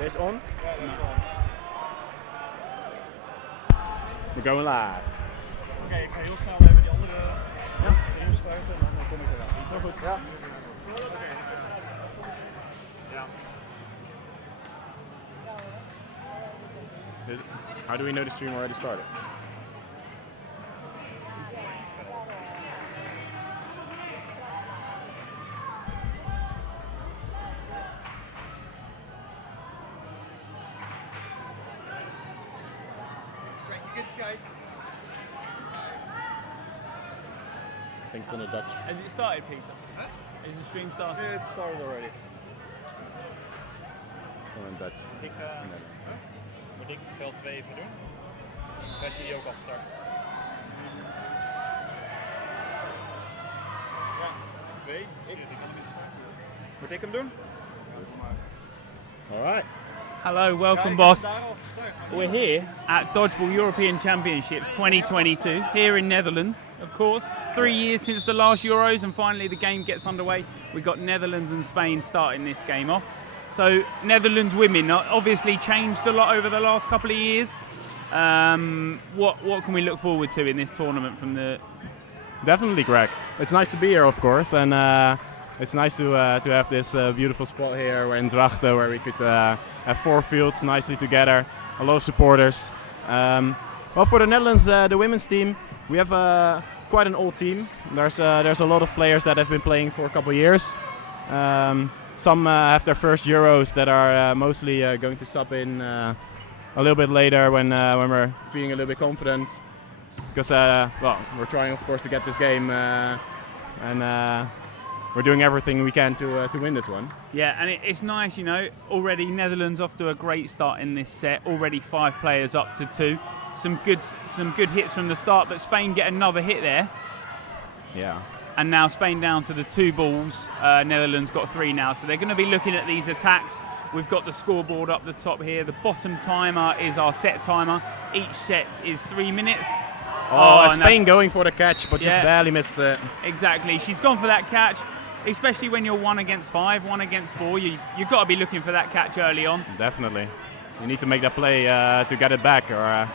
Deze on? Ja, dat is wel. We're going live. Oké, ik ga heel snel even die andere stream starten en dan kom ik eraan. Heel goed. Ja. Ja. How do we know the stream already started? I think it's in the Dutch. Has it started, Peter? Huh? Is the stream started? Yeah, it started already. It's in Dutch. Moet ik veld 2 even doen? Of had je die ook al gestart? Ja, 2. Moet ik hem doen? All right. Hello, welcome, boss. We're here at Dodgeball European Championships 2022 here in Netherlands, of course. 3 years since the last Euros, and finally the game gets underway. We've got Netherlands and Spain starting this game off. So Netherlands women obviously changed a lot over the last couple of years. What can we look forward to in this tournament from the? Definitely, Greg. It's nice to be here, of course, and it's nice to have this beautiful spot here in Drachten, where we could have 4 fields nicely together, a lot of supporters. Well, for the Netherlands, the women's team, we have quite an old team. There's a lot of players that have been playing for a couple of years. Some have their first Euros that are mostly going to sub in a little bit later when we're feeling a little bit confident. Because well, we're trying, of course, to get this game, and we're doing everything we can to win this one. Yeah, and it's nice, you know. Already Netherlands off to a great start in this set. Already 5 players up to 2. Some good hits from the start, but Spain get another hit there. Yeah. And now Spain down to the 2 balls. Netherlands got 3 now, so they're going to be looking at these attacks. We've got the scoreboard up the top here. The bottom timer is our set timer. Each set is 3 minutes. Oh, Spain going for the catch, but just barely missed it. Exactly. She's gone for that catch, especially when you're 1 against 5, 1 against 4. You've got to be looking for that catch early on. Definitely. You need to make that play to get it back. Or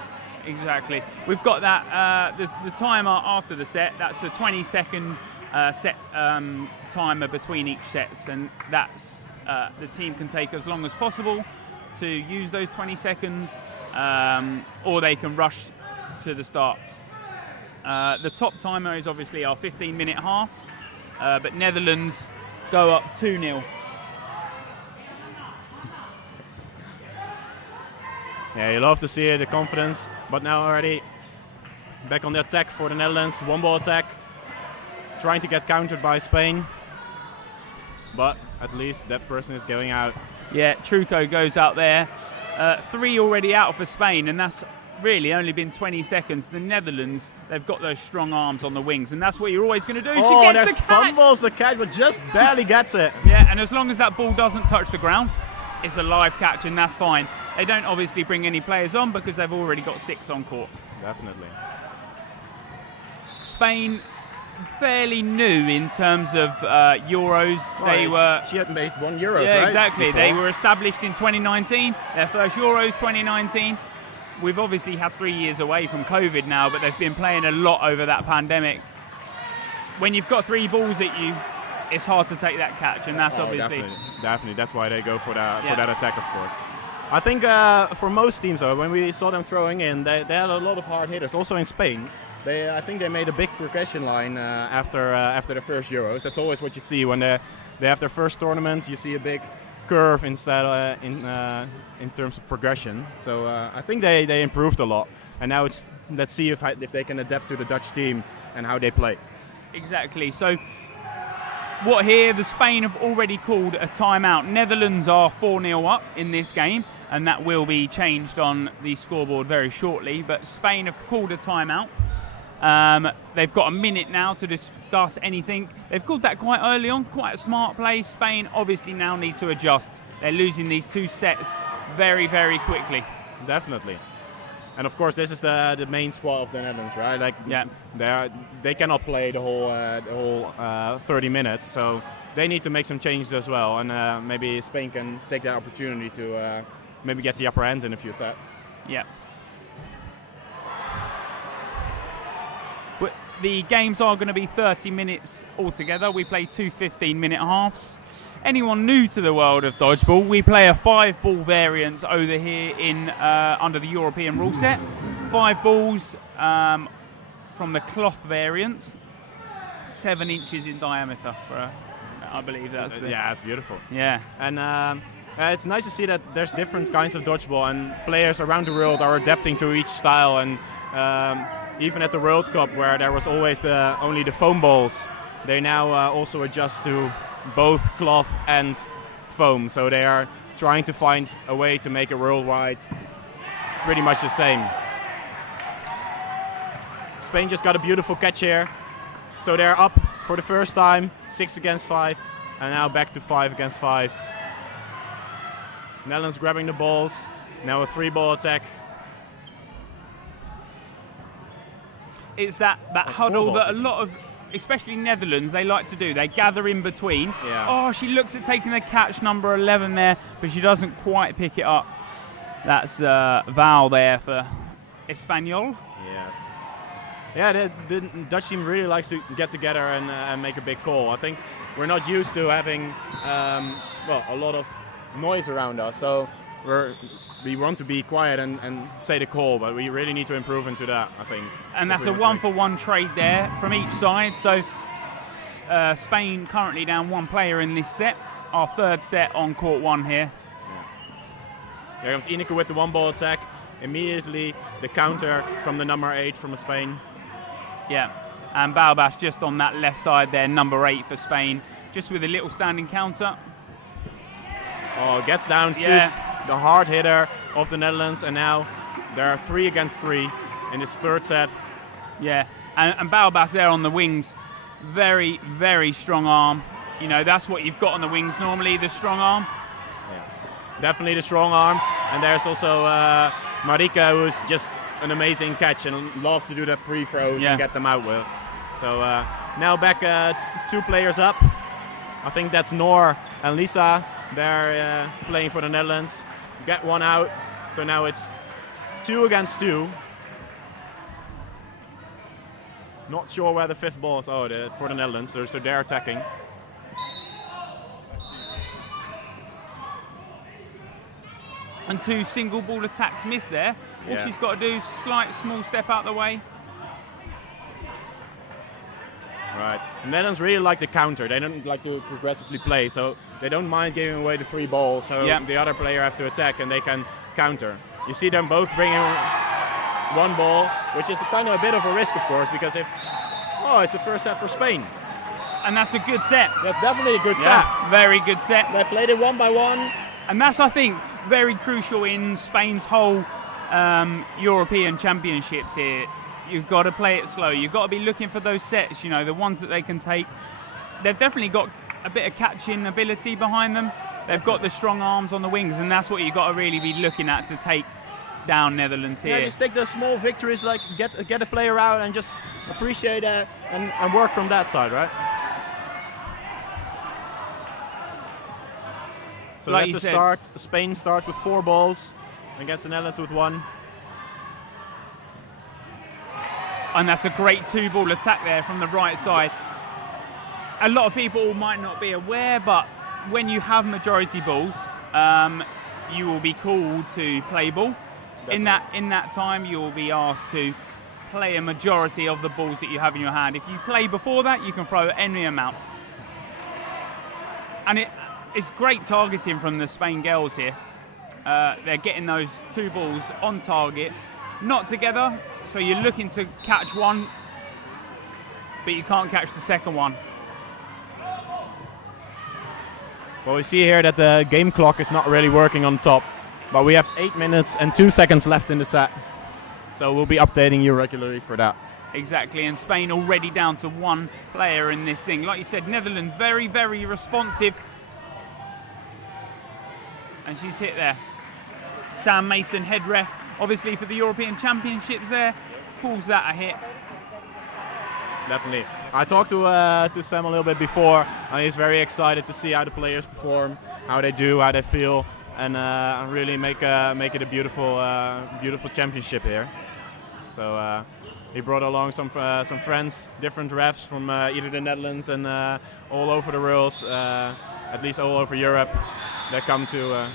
Exactly. We've got that the timer after the set. That's a 20-second set timer between each sets, and that's the team can take as long as possible to use those 20 seconds, or they can rush to the start. The top timer is obviously our 15-minute halves, but Netherlands go up 2-0. Yeah, you love to see it, the confidence, but now already back on the attack for the Netherlands, 1-ball attack, trying to get countered by Spain, but at least that person is going out. Yeah, Truco goes out there. 3 already out for Spain, and that's really only been 20 seconds. The Netherlands, they've got those strong arms on the wings, and that's what you're always going to do. She gets the catch. Fumbles the catch, but just barely gets it. Yeah, and as long as that ball doesn't touch the ground, it's a live catch, and that's fine. They don't obviously bring any players on because they've already got 6 on court. Definitely. Spain, fairly new in terms of Euros. She had made 1 Euros, yeah, right? exactly. Before. They were established in 2019. Their first Euros 2019. We've obviously had 3 years away from COVID now, but they've been playing a lot over that pandemic. When you've got 3 balls at you, it's hard to take that catch, and that's obviously... Definitely. That's why they go for that attack, of course. I think for most teams, though, when we saw them throwing in, they had a lot of hard hitters. Also in Spain, I think they made a big progression line after the first Euros. That's always what you see when they have their first tournament. You see a big curve instead in terms of progression. So I think they improved a lot. And now let's see if they can adapt to the Dutch team and how they play. Exactly. So what here? The Spain have already called a timeout. Netherlands are 4-0 up in this game, and that will be changed on the scoreboard very shortly. But Spain have called a timeout. They've got a minute now to discuss anything. They've called that quite early on, quite a smart play. Spain obviously now need to adjust. They're losing these 2 sets very, very quickly. Definitely. And of course, this is the main squad of the Netherlands, right? Like, Yeah. they cannot play the whole 30 minutes, so they need to make some changes as well. And maybe Spain can take that opportunity to maybe get the upper hand in a few sets. Yeah. The games are going to be 30 minutes altogether. We play 2 15-minute halves. Anyone new to the world of dodgeball, we play a 5-ball variant over here in under the European rule set. 5 balls from the cloth variant, 7 inches in diameter. I believe that's the... Yeah, it's beautiful. Yeah. And it's nice to see that there's different kinds of dodgeball, and players around the world are adapting to each style. And even at the World Cup, where there was always only the foam balls, they now also adjust to both cloth and foam. So they are trying to find a way to make it worldwide pretty much the same. Spain just got a beautiful catch here. So they're up for the first time, 6 against 5, and now back to 5 against 5. Netherlands grabbing the balls, now a 3-ball attack. It's that huddle that a lot of, especially Netherlands, they like to do. They gather in between. Yeah. Oh, she looks at taking the catch, number 11 there, but she doesn't quite pick it up. That's Val there for Espanyol. Yes. Yeah, the Dutch team really likes to get together and make a big call. I think we're not used to having a lot of noise around us, so we want to be quiet and say the call, but we really need to improve into that, I think. And that's a 1-for-1 trade there from each side. So Spain currently down 1 player in this set. Our 3rd set on court 1 here. Yeah. Here comes Ineke with the 1-ball attack. Immediately the counter from the number 8 from Spain. Yeah, and Balbas just on that left side there, number 8 for Spain, just with a little standing counter. Oh, gets down, Yeah. Sus, the hard hitter of the Netherlands, and now there are 3 against 3 in this 3rd set. Yeah, and Balbas there on the wings, very, very strong arm. You know, that's what you've got on the wings normally, the strong arm. Yeah. Definitely the strong arm, and there's also Marika, who's just an amazing catch and loves to do the pre-throws and get them out with. So now back 2 players up. I think that's Noor and Lisa. They're playing for the Netherlands. Get 1 out. So now it's 2 against 2. Not sure where the 5th ball is. Oh, for the Netherlands. So they're attacking. And 2 single ball attacks missed there. All she's got to do is small step out the way. Right. The Netherlands really like the counter. They don't like to progressively play, so they don't mind giving away the 3 balls. So the other player has to attack and they can counter. You see them both bringing 1 ball, which is kind of a bit of a risk, of course, because it's the first set for Spain. And that's a good set. That's definitely a good set. Very good set. They played it 1 by 1. And that's, I think, very crucial in Spain's whole European Championships here. You've got to play it slow. You've got to be looking for those sets, you know, the ones that they can take. They've definitely got a bit of catching ability behind them. They've got the strong arms on the wings, and that's what you've got to really be looking at to take down Netherlands here. Yeah, just take the small victories, like get a player out and just appreciate it and work from that side, right? So like that's the start. Spain starts with 4 balls against the Netherlands with 1. And that's a great 2-ball attack there from the right side. A lot of people might not be aware, but when you have majority balls, you will be called to play ball. Definitely. In that time, you will be asked to play a majority of the balls that you have in your hand. If you play before that, you can throw any amount. And it's great targeting from the Spain girls here. They're getting those 2 balls on target, not together, so you're looking to catch 1, but you can't catch the second one. Well, we see here that the game clock is not really working on top, but we have 8 minutes and 2 seconds left in the set, so we'll be updating you regularly for that. Exactly, and Spain already down to 1 player in this thing. Like you said, Netherlands very, very responsive. And she's hit there. Sam Mason, head ref, obviously for the European Championships there, calls that a hit. Definitely. I talked to Sam a little bit before, and he's very excited to see how the players perform, how they do, how they feel, and really make it a beautiful championship here. So he brought along some friends, different refs from either the Netherlands and all over the world, at least all over Europe, that come to.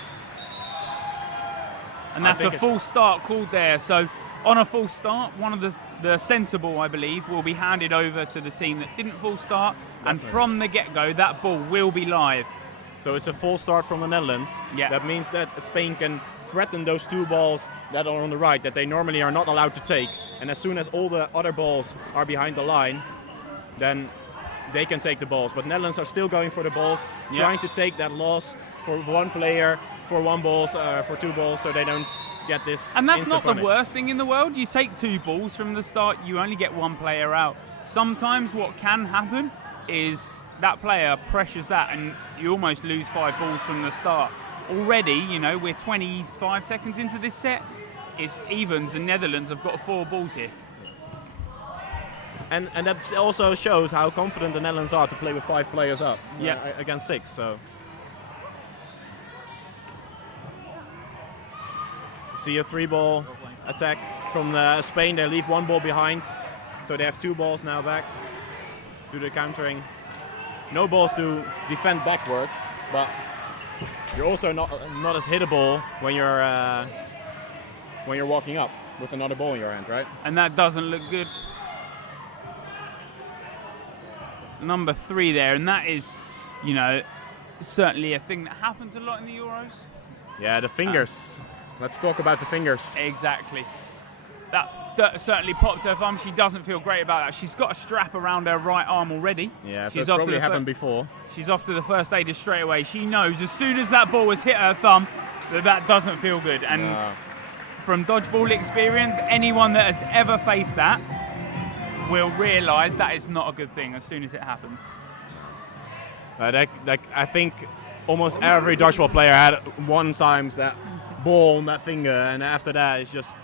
And that's a full start called there. So on a full start, one of the centre ball, I believe, will be handed over to the team that didn't full start, and from the get-go, that ball will be live. So it's a full start from the Netherlands. Yeah. That means that Spain can threaten those 2 balls that are on the right that they normally are not allowed to take. And as soon as all the other balls are behind the line, then they can take the balls. But Netherlands are still going for the balls, trying to take that loss for 1 player, for 1 ball, for 2 balls, so they don't get this. And that's not punish. the worst thing in the world. You take 2 balls from the start, you only get 1 player out. Sometimes what can happen is that player pressures that and you almost lose 5 balls from the start. Already, you know, we're 25 seconds into this set. It's evens and Netherlands have got 4 balls here. And that also shows how confident the Netherlands are to play with 5 players up against 6. So see a 3-ball attack from Spain. They leave 1 ball behind, so they have 2 balls now back to the countering. No balls to defend backwards, but you're also not as hittable when you're walking up with another ball in your hand, right? And that doesn't look good. Number 3 there, and that is, you know, certainly a thing that happens a lot in the Euros. Yeah, the fingers. Let's talk about the fingers. Exactly. That certainly popped her thumb. She doesn't feel great about that. She's got a strap around her right arm already. Yeah, so it's probably happened before. She's off to the first aiders straight away. She knows as soon as that ball has hit her thumb that doesn't feel good. And from dodgeball experience, anyone that has ever faced that will realise that is not a good thing as soon as it happens. I think almost every dodgeball player had 1 time that ball on that finger, and after that it's just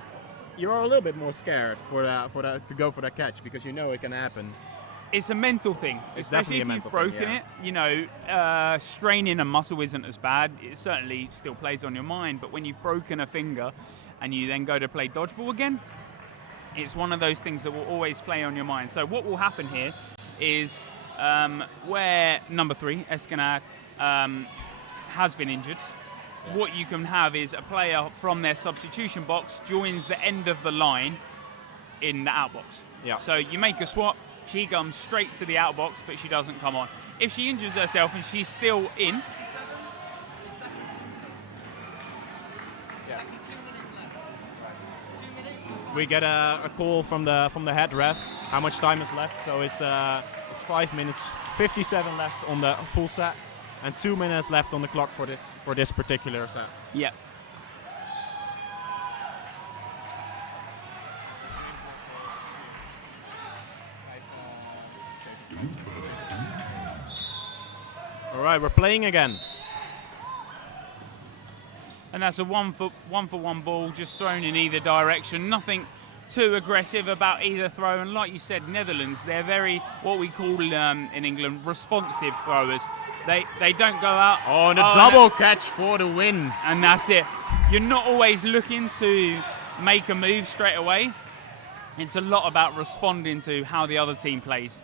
you're a little bit more scared to go for that catch because you know it can happen. It's a mental thing, especially if you've broken it. You know, straining a muscle isn't as bad. It certainly still plays on your mind, but when you've broken a finger and you then go to play dodgeball again, it's one of those things that will always play on your mind. So what will happen here is where number 3, Escanag, has been injured, what you can have is a player from their substitution box joins the end of the line in the outbox. Yeah. So you make a swap, she comes straight to the outbox, but she doesn't come on. If she injures herself and she's still in, we get a call from the head ref how much time is left. So it's 5 minutes 57 left on the full set. And 2 minutes left on the clock for this particular set. Yeah. All right, we're playing again. And that's a one for one ball, just thrown in either direction. Nothing too aggressive about either throw. And like you said, Netherlands, they're very, what we call in England, responsive throwers. They don't go out. Oh, and a double catch for the win. And that's it. You're not always looking to make a move straight away. It's a lot about responding to how the other team plays.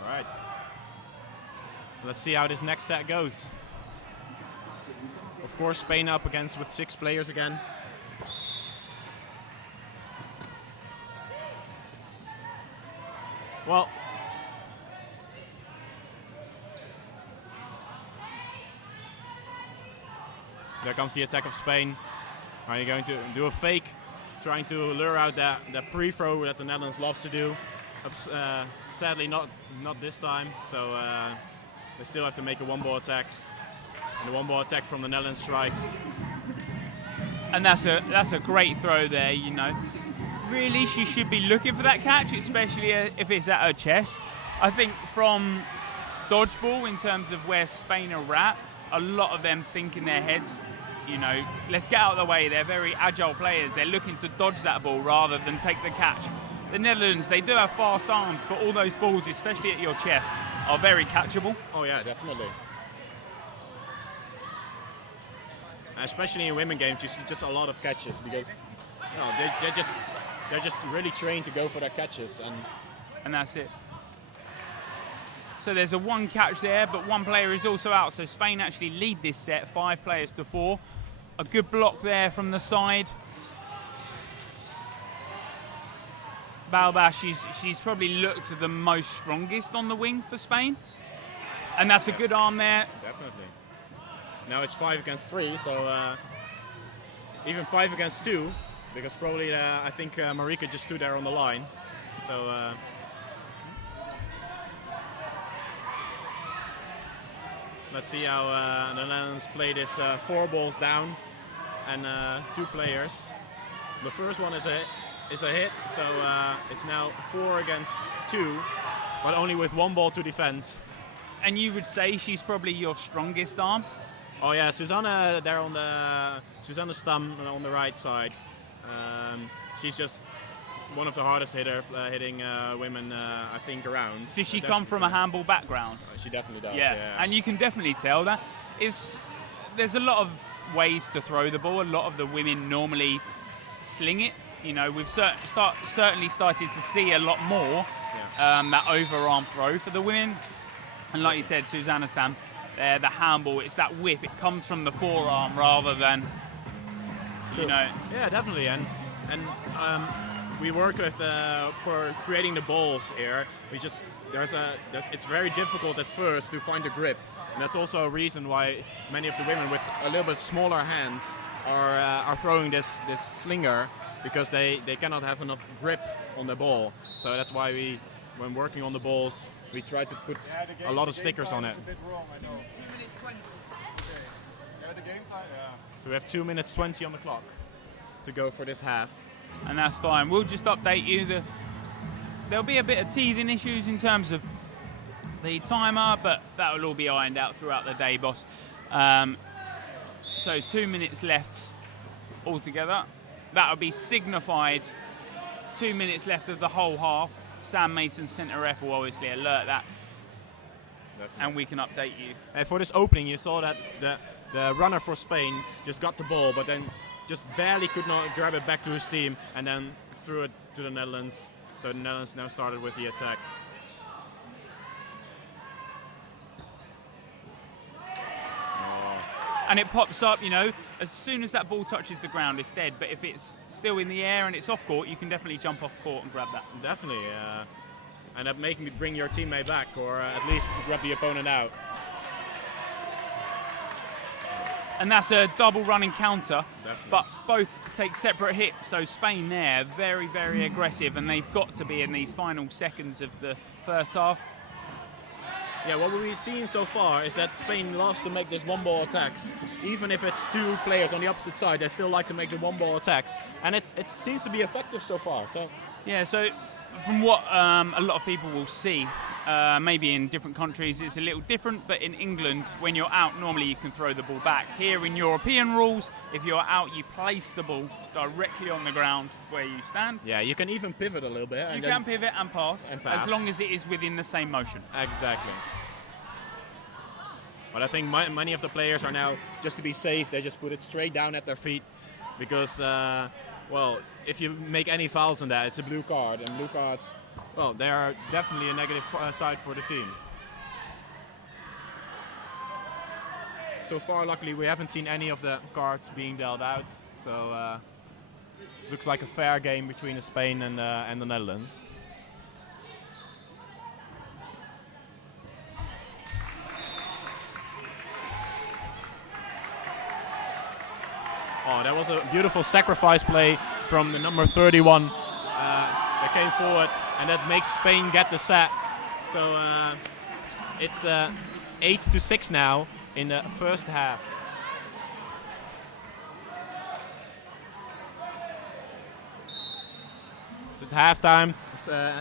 All right. Let's see how this next set goes. Of course, Spain up against with 6 players again. Well, there comes the attack of Spain. Are you going to do a fake, trying to lure out that pre-throw that the Netherlands loves to do? Sadly, not this time. So they still have to make a 1-ball attack, and the 1-ball attack from the Netherlands strikes. And that's a great throw there, you know. Really, she should be looking for that catch, especially if it's at her chest. I think from dodgeball in terms of where Spain are at. A lot of them think in their heads, you know, let's get out of the way. They're very agile players. They're looking to dodge that ball rather than take the catch. The Netherlands, they do have fast arms, but all those balls, especially at your chest, are very catchable. Oh yeah, definitely. Especially in women games, you see just a lot of catches because you know, they're just really trained to go for their catches, and that's it. So there's a 1 catch there, but 1 player is also out. So Spain actually lead this set, 5 players to 4. A good block there from the side. Balba, she's probably looked the most strongest on the wing for Spain, and that's a good arm there. Definitely. Now it's 5 against 3, so even 5 against 2, because probably I think Marika just stood there on the line. So let's see how the Netherlands play this 4 balls down and 2 players. The first one is a hit, so it's now 4 against 2, but only with 1 ball to defend. And you would say she's probably your strongest arm? Oh yeah, Susanne there on Susanne Stam on the right side. She's just one of the hardest hitting women I think around. Does she come from a handball background? She definitely does. Yeah, yeah. And you can definitely tell that. There's a lot of ways to throw the ball. A lot of the women normally sling it. You know, we've certainly started to see a lot more that overarm throw for the women. And like you said, Susanne Stam, the handball, it's that whip. It comes from the forearm rather than, you know. Yeah, definitely. And we worked with for creating the balls here. It's very difficult at first to find the grip, and that's also a reason why many of the women with a little bit smaller hands are throwing this slinger, because they cannot have enough grip on the ball. So that's why when working on the balls, we try to put a lot of stickers on it. 2 minutes 20. Okay. The game time? Yeah. So we have 2 minutes 20 on the clock to go for this half. And that's fine. We'll just update you. There'll be a bit of teething issues in terms of the timer, but that will all be ironed out throughout the day, boss. So 2 minutes left altogether. That'll be signified 2 minutes left of the whole half. Sam Mason, centre ref, will obviously alert that. Definitely. And we can update you. And for this opening, you saw that the runner for Spain just got the ball, but then just barely could not grab it back to his team, and then threw it to the Netherlands. So the Netherlands now started with the attack. And it pops up, you know, as soon as that ball touches the ground, it's dead. But if it's still in the air and it's off court, you can definitely jump off court and grab that. Definitely, and that making it bring your teammate back, or at least grab the opponent out. And that's a double running counter, Definitely. but both take separate hits. So Spain there, very, very aggressive, and they've got to be in these final seconds of the first half. Yeah, what we've seen so far is that Spain loves to make these one-ball attacks. Even if it's 2 players on the opposite side, they still like to make the one-ball attacks. And it seems to be effective so far. So yeah, so from what a lot of people will see, maybe in different countries it's a little different, but in England, when you're out, normally you can throw the ball back. Here in European rules, if you're out, you place the ball directly on the ground where you stand. Yeah, you can even pivot a little bit. You can pivot and pass, as long as it is within the same motion. Exactly. But I think many of the players are now, just to be safe, they just put it straight down at their feet, because, well, if you make any fouls on that, it's a blue card, and blue cards, well, they are definitely a negative side for the team. So far, luckily, we haven't seen any of the cards being dealt out, so looks like a fair game between Spain and the Netherlands. Oh, that was a beautiful sacrifice play from the number 31 that came forward, and that makes Spain get the set. So it's 8-6 now in the first half. So it's halftime.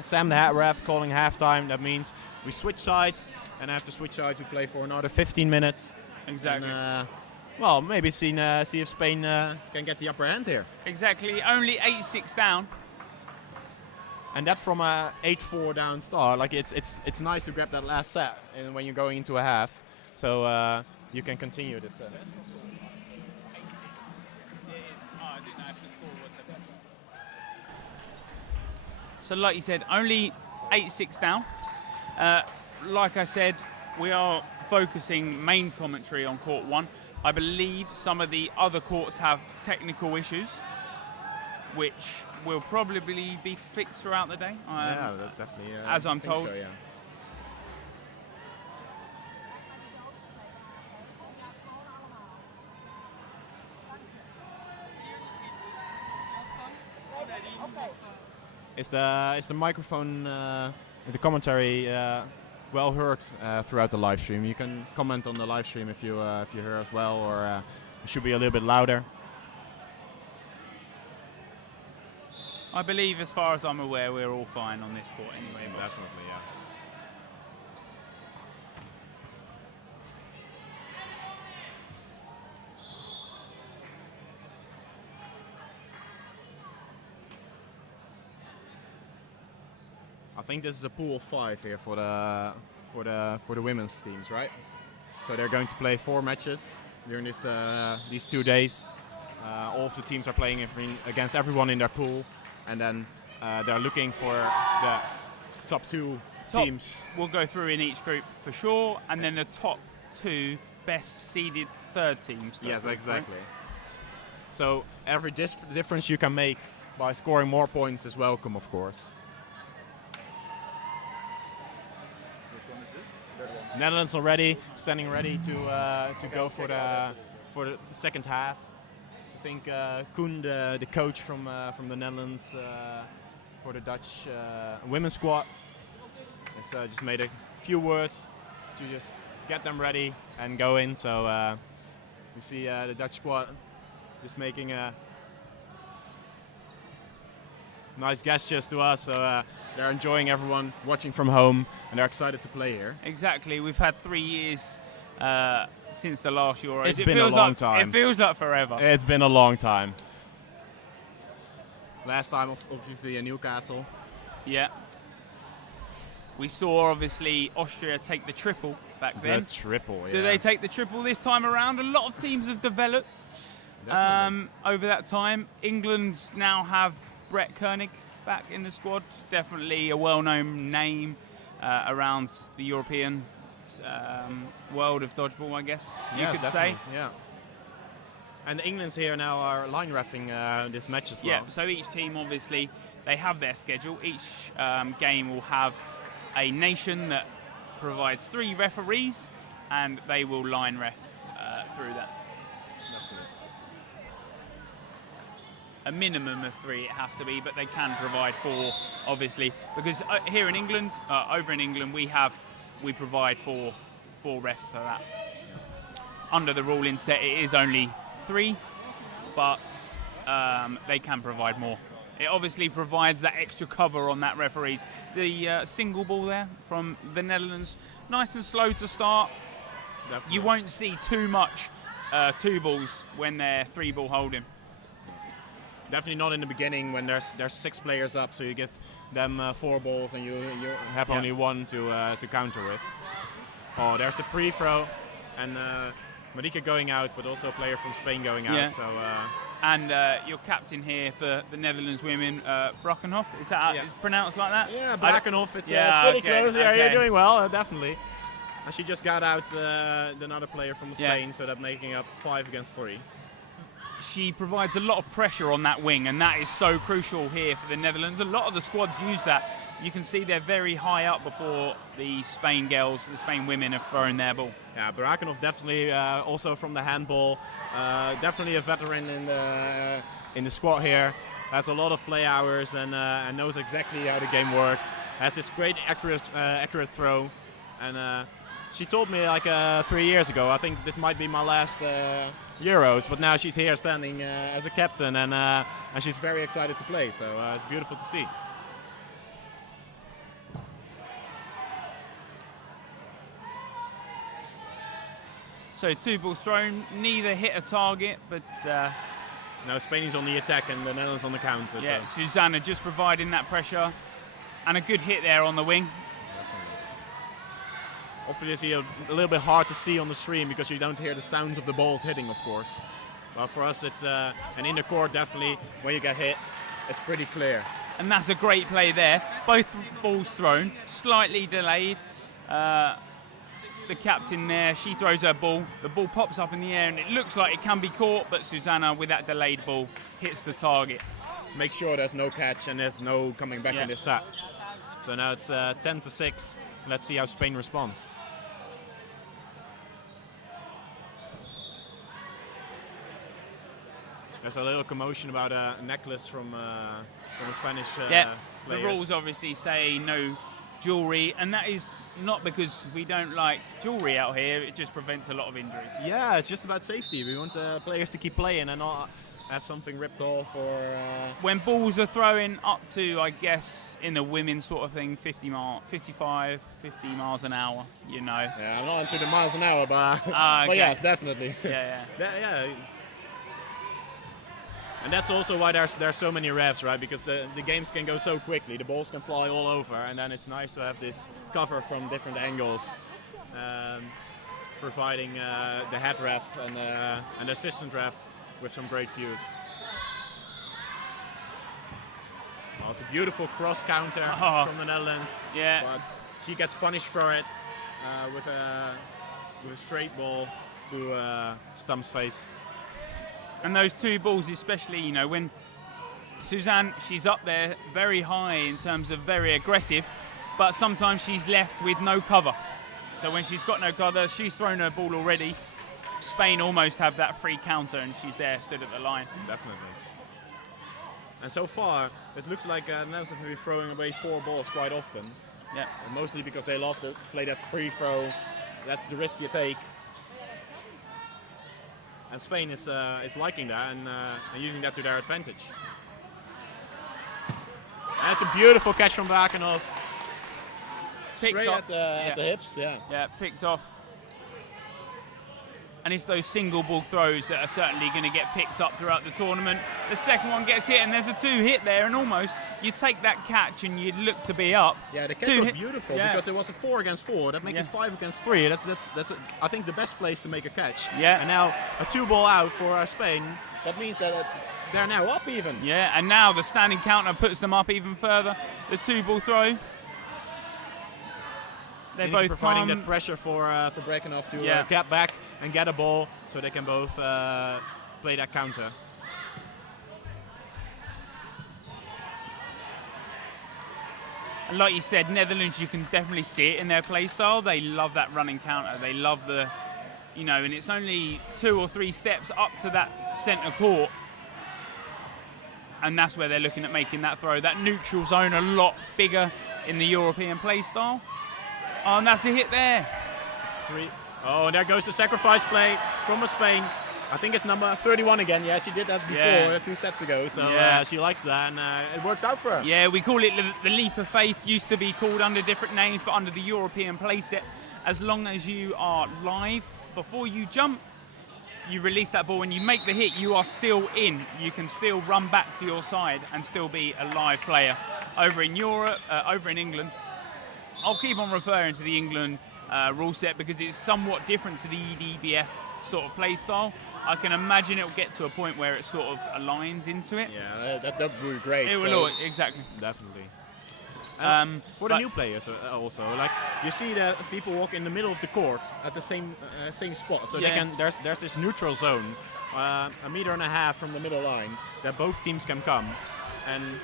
Sam the ref calling halftime. That means we switch sides, and after switch sides we play for another 15 minutes. Exactly. And, well, maybe see if Spain can get the upper hand here. Exactly. Only 8-6 down. And that from a 8-4 down start. Like it's nice to grab that last set and when you're going into a half, so you can continue this. So like you said, only 8-6 down. Like I said, we are focusing main commentary on court 1. I believe some of the other courts have technical issues, which will probably be fixed throughout the day. Yeah, that definitely. As I'm told. So, yeah. Is the microphone, the commentary well heard throughout the live stream? You can comment on the live stream if you hear us well, or it should be a little bit louder. I believe, as far as I'm aware, we're all fine on this court anyway. Boss. Definitely, yeah. I think this is a pool of 5 here for the women's teams, right? So they're going to play 4 matches during these 2 days. All of the teams are playing against everyone in their pool, and then they're looking for the top 2 teams. Will go through in each group for sure, and then the top 2 best seeded third teams. Yes, exactly. So every difference you can make by scoring more points is welcome, of course. Netherlands already standing ready to go for the second half. I think Koen, the coach from the Netherlands for the Dutch women's squad, has just made a few words to just get them ready and go in. So we see the Dutch squad just making nice gestures to us. So they're enjoying everyone watching from home, and they're excited to play here. Exactly. We've had 3 years since the last Euros. It's been a long time. It feels like forever. It's been a long time. Last time, obviously, in Newcastle. Yeah. We saw, obviously, Austria take the triple back then. The triple, yeah. Do they take the triple this time around? A lot of teams have developed over that time. England now have Brett Koenig back in the squad. Definitely a well-known name around the European world of dodgeball, I guess you could say. Yeah. And the England's here now are line reffing this match as well. Yeah, so each team, obviously, they have their schedule. Each game will have a nation that provides 3 referees, and they will line ref through that. Definitely. A minimum of 3 it has to be, but they can provide 4, obviously, because here in England, over in England, we provide 4 refs for that. Under the ruling set, it is only 3, but they can provide more. It obviously provides that extra cover on that referees. The single ball there from the Netherlands, nice and slow to start. Definitely. You won't see too much 2 balls when they're 3 ball holding. Definitely not in the beginning when there's 6 players up, so you give them 4 balls and you have only 1 to counter with. Oh, there's a pre-throw, and Marika going out, but also a player from Spain going out. Yeah. So. And your captain here for the Netherlands women, Brackenhoff, is that it's pronounced like that? Yeah, Brackenhoff. It's okay, pretty close. Yeah, okay. you're doing well, definitely. And she just got out another player from Spain, so that's making up 5 against 3. She provides a lot of pressure on that wing, and that is so crucial here for the Netherlands. A lot of the squads use that. You can see they're very high up before the Spain girls, the Spain women have thrown their ball. Yeah, Brackenhoff definitely also from the handball. Definitely a veteran in the squad here. Has a lot of play hours and knows exactly how the game works. Has this great accurate throw, and she told me like 3 years ago, I think this might be my last Euros, but now she's here standing as a captain, and she's very excited to play. So it's beautiful to see. So 2 balls thrown, neither hit a target, but Now Spain is on the attack and the Netherlands on the counter. yeah, So. Susanna just providing that pressure, and a good hit there on the wing. Obviously a little bit hard to see on the stream because you don't hear the sounds of the balls hitting, of course. But for us, it's and in the court, definitely, when you get hit, it's pretty clear. And that's a great play there. Both balls thrown, slightly delayed. The captain there, she throws her ball. The ball pops up in the air and it looks like it can be caught, but Susanna, with that delayed ball, hits the target. Make sure there's no catch and there's no coming back Yeah. in this set. So now it's 10-6. Let's see how Spain responds. There's a little commotion about a necklace from a Spanish Yeah, the players. rules obviously say no jewellery, and that is not because we don't like jewellery out here, it just prevents a lot of injuries. Yeah, it's just about safety. We want players to keep playing and not have something ripped off or... When balls are throwing up to, I guess, in the women's sort of thing, 55, 50 miles an hour, you know. Yeah, I'm not into the miles an hour, but, Ah, but yeah, okay. definitely. Yeah. Yeah. And that's also why there's so many refs, right? Because the games can go so quickly, the balls can fly all over, and then it's nice to have this cover from different angles, providing the head ref and the assistant ref with some great views. Well, it's a beautiful cross counter from the Netherlands. Yeah. But she gets punished for it with a straight ball to Stum's face. And those 2 balls, especially, you know, when Suzanne, she's up there very high in terms of very aggressive, but sometimes she's left with no cover. So when she's got no cover, she's thrown her ball already. Spain almost have that free counter, and she's there, stood at the line. Definitely. And so far, it looks like the Netherlands have been throwing away 4 balls quite often. Yeah. And mostly because they love to play that pre-throw. That's the risk you take. And Spain is liking that and using that to their advantage. And it's a beautiful catch from Bakenov. Picked Straight up. at the hips, yeah. Yeah, picked off. And it's those single ball throws that are certainly going to get picked up throughout the tournament. The second one gets hit, and there's a 2 hit there, and almost you take that catch and you look to be up. Yeah, the catch was beautiful because it was a 4 against 4. That makes it 5 against 3. That's I think the best place to make a catch. Yeah. And now a 2 ball out for Spain. That means that they're now up even. Yeah, and now the standing counter puts them up even further. The 2 ball throw. They're both providing calm. that pressure for Bakenov to Yeah. get back and get a ball, so they can both play that counter. And like you said, Netherlands, you can definitely see it in their play style. They love that running counter. They love the, you know, and it's only 2 or 3 steps up to that centre court. And that's where they're looking at making that throw. That neutral zone a lot bigger in the European play style. Oh, and that's a hit there. It's 3. Oh, and there goes the sacrifice play from Spain. I think it's number 31 again. Yeah, she did that before 2 sets ago. So she likes that, and it works out for her. Yeah, we call it the leap of faith. Used to be called under different names, but under the European play set, as long as you are live before you jump, you release that ball and you make the hit, you are still in. You can still run back to your side and still be a live player. Over in Europe, over in England, I'll keep on referring to the England rule set because it's somewhat different to the EDBF sort of play style. I can imagine it will get to a point where it sort of aligns into it. Yeah, that would be great. It will, exactly. Definitely. For the but- new players also, like you see that people walk in the middle of the court at the same spot, so they Yeah. can. There's this neutral zone, 1.5 meters from the middle line that both teams can come, and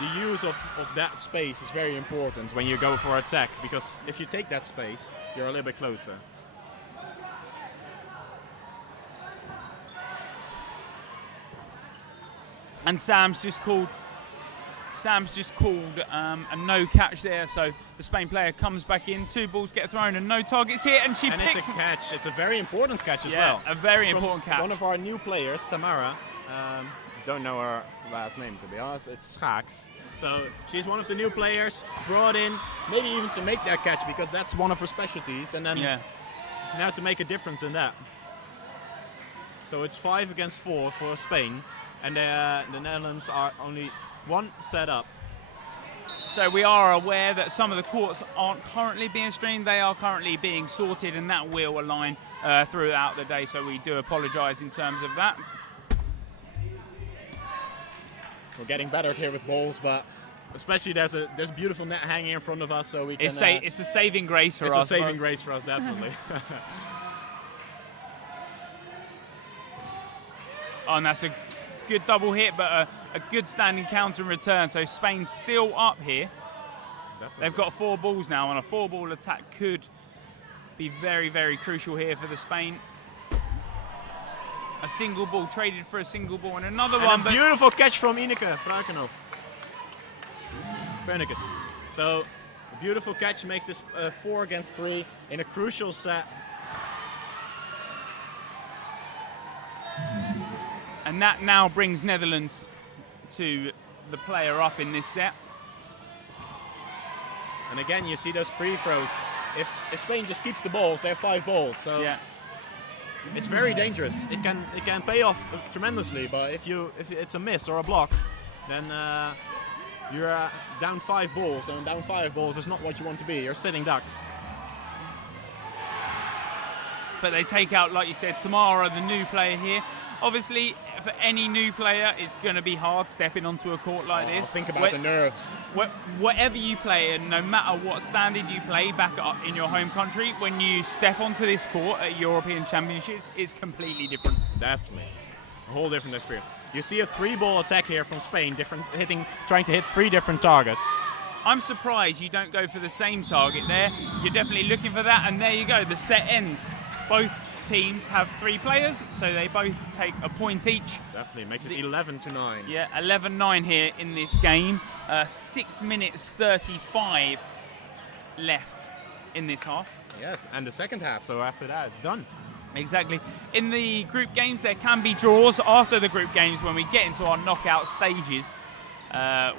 the use of that space is very important when you go for attack, because if you take that space, you're a little bit closer. And Sam's just called a no catch there, so the Spain player comes back in, 2 balls get thrown and no targets hit, and she And picks it's a catch. It's a very important catch as yeah, well. a very From important catch. One of our new players, Tamara. Don't know her last name, to be honest. It's Schaaks. So she's one of the new players brought in, maybe even to make that catch, because that's one of her specialties. And then now to make a difference in that. So it's 5 against 4 for Spain, and the Netherlands are only 1 set up. So we are aware that some of the courts aren't currently being streamed. They are currently being sorted, and that will align throughout the day. So we do apologise in terms of that. We're getting battered here with balls, but especially there's a beautiful net hanging in front of us, so we can. It's a saving grace for us. It's a saving grace for us, definitely. Oh, and that's a good double hit, but a good standing counter and return. So Spain's still up here. Definitely. They've got 4 balls now, and a 4-ball attack could be very, very crucial here for the Spain. A single ball traded for a single ball, and another one. A beautiful catch from Ineke Vrakenhoff. Venegas. So a beautiful catch makes this 4 against 3 in a crucial set. And that now brings Netherlands to the player up in this set. And again, you see those pre-throws. If Spain just keeps the balls, they have 5 balls. So yeah, it's very dangerous. It can pay off tremendously. But if it's a miss or a block, then you're down 5 balls. And down 5 balls is not what you want to be. You're sitting ducks. but they take out, like you said, Tamara, the new player here. Obviously, for any new player, it's going to be hard stepping onto a court like this. Think about the nerves. Whatever you play, and no matter what standard you play back up in your home country, when you step onto this court at European Championships, it's completely different. Definitely. A whole different experience. You see a 3-ball attack here from Spain, trying to hit 3 different targets. I'm surprised you don't go for the same target there. You're definitely looking for that, and there you go. The set ends. Both teams have 3 players, so they both take a point each. Definitely makes it 11-9. Yeah, 11-9 here in this game. 6 minutes 35 left in this half. Yes, and the second half, so after that it's done. Exactly. In the group games, there can be draws. After the group games, when we get into our knockout stages,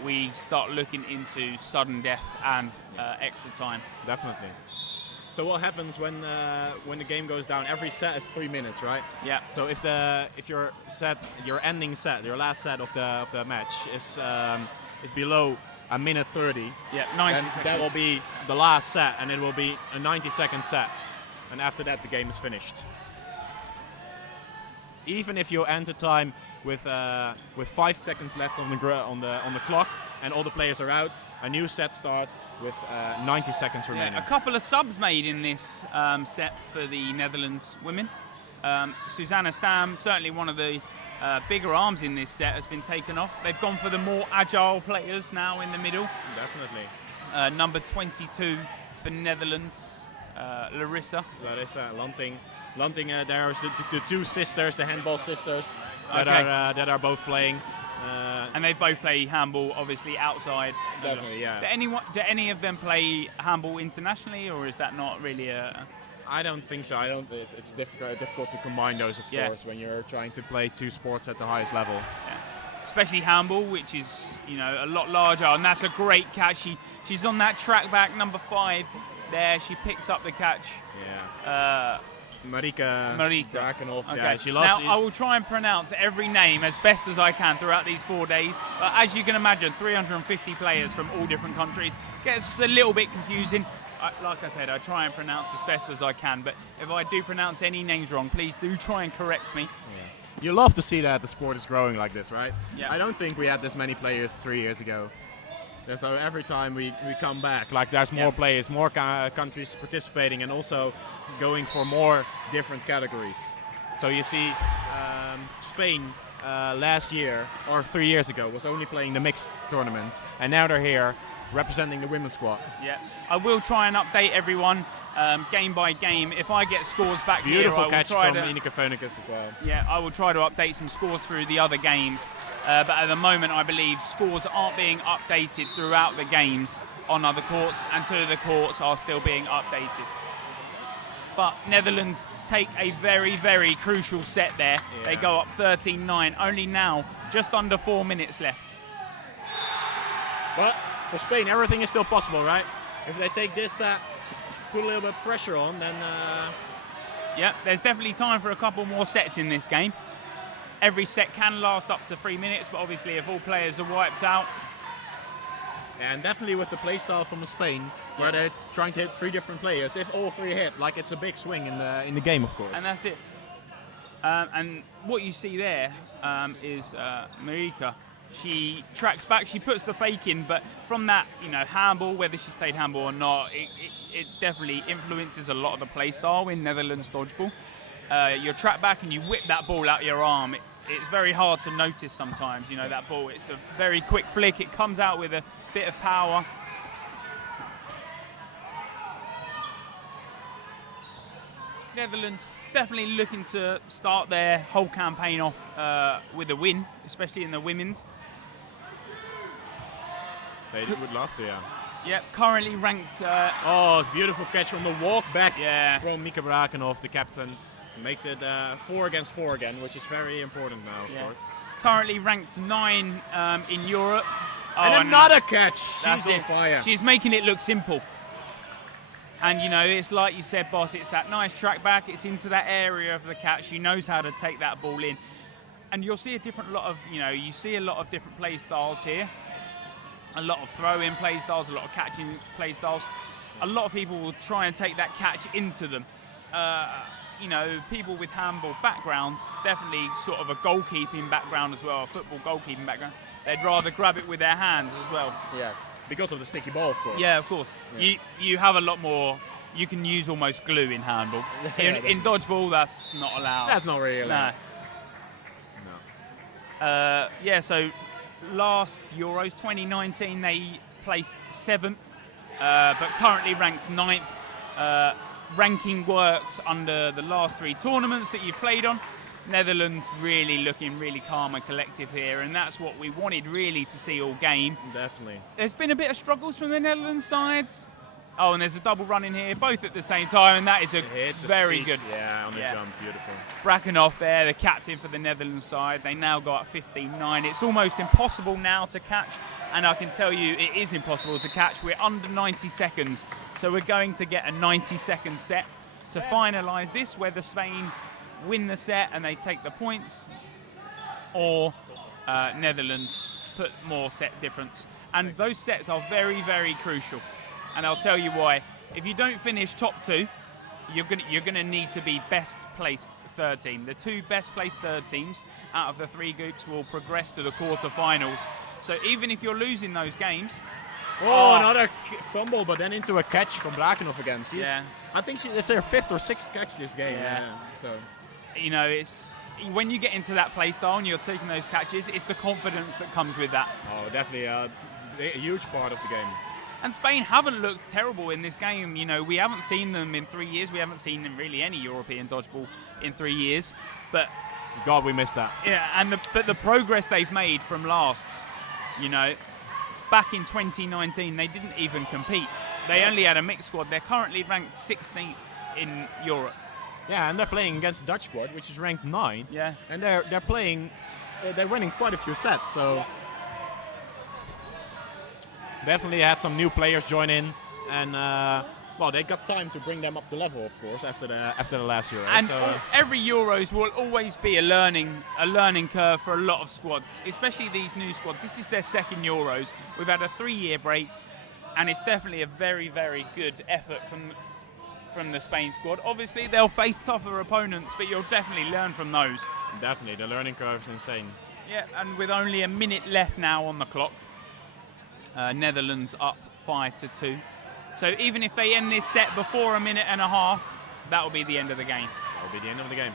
we start looking into sudden death and extra time. Definitely. So what happens when the game goes down? Every set is 3 minutes, right? Yeah. So if your ending set, your last set of the match is below a minute 30, yeah, 90 seconds. That will be the last set, and it will be a 90-second set, and after that the game is finished. Even if you enter time with 5 seconds left on the clock and all the players are out, a new set starts with 90 seconds remaining. Yeah, a couple of subs made in this set for the Netherlands women. Susanna Stam, certainly one of the bigger arms in this set, has been taken off. They've gone for the more agile players now in the middle. Definitely. Number 22 for Netherlands, Larissa Lanting. There's the 2 sisters, the handball sisters, that are both playing. And they both play handball, obviously, outside. Definitely, yeah. Do any of them play handball internationally, or is that not really a... I don't think so. It's difficult to combine those, of course, when you're trying to play 2 sports at the highest level. Yeah. Especially handball, which is, a lot larger. And that's a great catch. She's on that track back, number 5 there. She picks up the catch. Yeah. Marika Vrakenhoff. Okay. Yeah, she lost. Now, I will try and pronounce every name as best as I can throughout these 4 days. But as you can imagine, 350 players from all different countries. Gets a little bit confusing. Like I said, I try and pronounce as best as I can. But if I do pronounce any names wrong, please do try and correct me. Yeah. You love to see that the sport is growing like this, right? Yeah. I don't think we had this many players 3 years ago. So every time we come back, like there's more players, more countries participating, and also going for more different categories. So you see, Spain last year or 3 years ago was only playing the mixed tournament, and now they're here representing the women's squad. Yeah, I will try and update everyone game by game. If I get scores back Beautiful here, I will catch try from Ineke Venegas as well. Yeah, I will try to update some scores through the other games. But at the moment, I believe scores aren't being updated throughout the games on other courts, and 2 of the courts are still being updated. But Netherlands take a very, very crucial set there. Yeah. They go up 13-9, only now just under 4 minutes left. But for Spain, everything is still possible, right? If they take this, put a little bit of pressure on, then Yeah, there's definitely time for a couple more sets in this game. Every set can last up to 3 minutes, but obviously if all players are wiped out. And definitely with the playstyle from Spain, where they're trying to hit 3 different players, if all 3 hit, like it's a big swing in the game, of course. And that's it. And what you see there is Marika. She tracks back, she puts the fake in, but from that, handball, whether she's played handball or not, it definitely influences a lot of the play style in Netherlands dodgeball. You track back and you whip that ball out your arm. It's very hard to notice sometimes, that ball. It's a very quick flick. It comes out with a bit of power. Netherlands definitely looking to start their whole campaign off with a win, especially in the women's. They would love to, yeah. Yeah, currently ranked... oh, it's a beautiful catch from the walk back from Mika Brakenhoff, the captain. Makes it 4 against 4 again, which is very important now, of course. Currently ranked 9 in Europe. And another catch! She's on it. fire. She's making it look simple. And, it's like you said, boss, it's that nice track back. It's into that area of the catch. She knows how to take that ball in. And you'll see you see a lot of different play styles here. A lot of throw-in play styles, a lot of catching play styles. A lot of people will try and take that catch into them. People with handball backgrounds, definitely sort of a goalkeeping background as well, a football goalkeeping background. They'd rather grab it with their hands as well. Yes, because of the sticky ball, of course. Yeah, of course. Yeah. You have a lot more. You can use almost glue in handball. In dodgeball, that's not allowed. That's not really allowed. No. So last Euros 2019, they placed 7th, but currently ranked 9th. Ranking works under the last 3 tournaments that you've played on. Netherlands really looking really calm and collective here, and that's what we wanted really to see all game. Definitely. There's been a bit of struggles from the Netherlands side. Oh, and there's a double run in here, both at the same time, and that is a very good. Yeah, on the jump, beautiful. Brakenhoff there, the captain for the Netherlands side. They now got 15-9. It's almost impossible now to catch, and I can tell you it is impossible to catch. We're under 90 seconds. So we're going to get a 90-second set to finalise this, whether Spain win the set and they take the points, or Netherlands put more set difference. And those sets are very, very crucial. And I'll tell you why. If you don't finish top 2, you're gonna need to be best placed third team. The 2 best placed third teams out of the 3 groups will progress to the quarterfinals. So even if you're losing those games. Oh, another fumble, but then into a catch from Brakenhoff again. I think it's her 5th or 6th catch this game. So, it's when you get into that play style and you're taking those catches, it's the confidence that comes with that. Oh, definitely a huge part of the game. And Spain haven't looked terrible in this game. We haven't seen them in 3 years. We haven't seen them really any European dodgeball in 3 years. But God, we missed that. Yeah, but the progress they've made from last, back in 2019, they didn't even compete. They only had a mixed squad. They're currently ranked 16th in Europe. Yeah, and they're playing against the Dutch squad, which is ranked 9. Yeah. And they're winning quite a few sets. So definitely had some new players join in, and they got time to bring them up to level, of course, after the last Euro. And every Euros will always be a learning curve for a lot of squads, especially these new squads. This is their 2nd Euros. We've had a 3-year break, and it's definitely a very, very good effort from the Spain squad. Obviously, they'll face tougher opponents, but you'll definitely learn from those. Definitely, the learning curve is insane. Yeah, and with only a minute left now on the clock, Netherlands up 5-2. So even if they end this set before a minute and a half, that will be the end of the game. That will be the end of the game.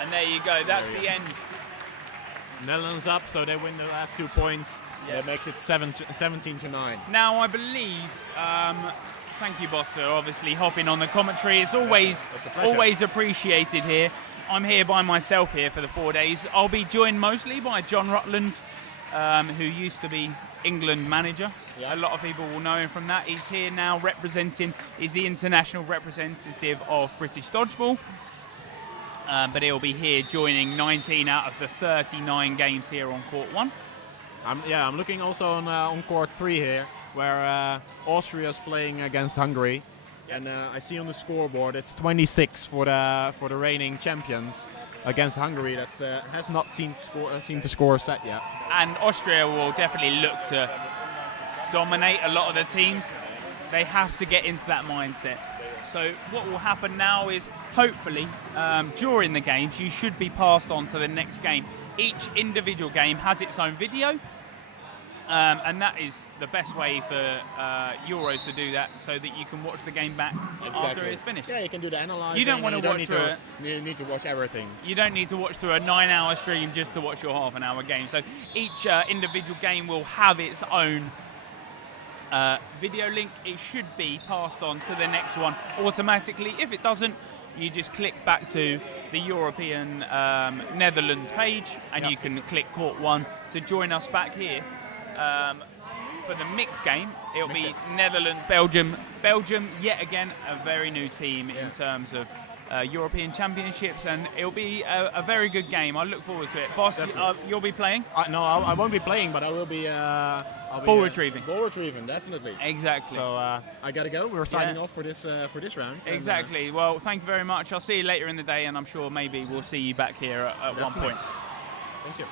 And there you go, that's the end. Netherlands up, so they win the last 2 points. Yes. That makes it 17-9. Now I believe, thank you, boss, for obviously hopping on the commentary. It's always appreciated here. I'm here by myself here for the 4 days. I'll be joined mostly by John Rutland, who used to be England manager. Yeah. A lot of people will know him from that. He's here now he's the international representative of British Dodgeball. But he'll be here joining 19 out of the 39 games here on Court 1. I'm looking also on Court 3 here. where Austria's playing against Hungary, and I see on the scoreboard it's 26 for the reigning champions against Hungary that has not seemed to score a set yet. And Austria will definitely look to dominate a lot of the teams. They have to get into that mindset. So what will happen now is, hopefully, during the games, you should be passed on to the next game. Each individual game has its own video, and that is the best way for Euros to do that, so that you can watch the game back after it's finished. Yeah, you can do the analyzing. You don't want to watch through it. You need to watch everything. You don't need to watch through a 9-hour stream just to watch your half-an-hour game. So each individual game will have its own video link. It should be passed on to the next one automatically. If it doesn't, you just click back to the European Netherlands page, and you can click Court 1 to join us back here. For the mixed game, it'll be Netherlands, Belgium. Belgium, yet again, a very new team in terms of European Championships, and it'll be a very good game. I look forward to it. Boss, you'll be playing? No, I won't be playing, but I will be... Ball retrieving. Ball retrieving, definitely. Exactly. So I gotta go. We're signing off for this round. Exactly. Well, thank you very much. I'll see you later in the day, and I'm sure maybe we'll see you back here at one point. Thank you.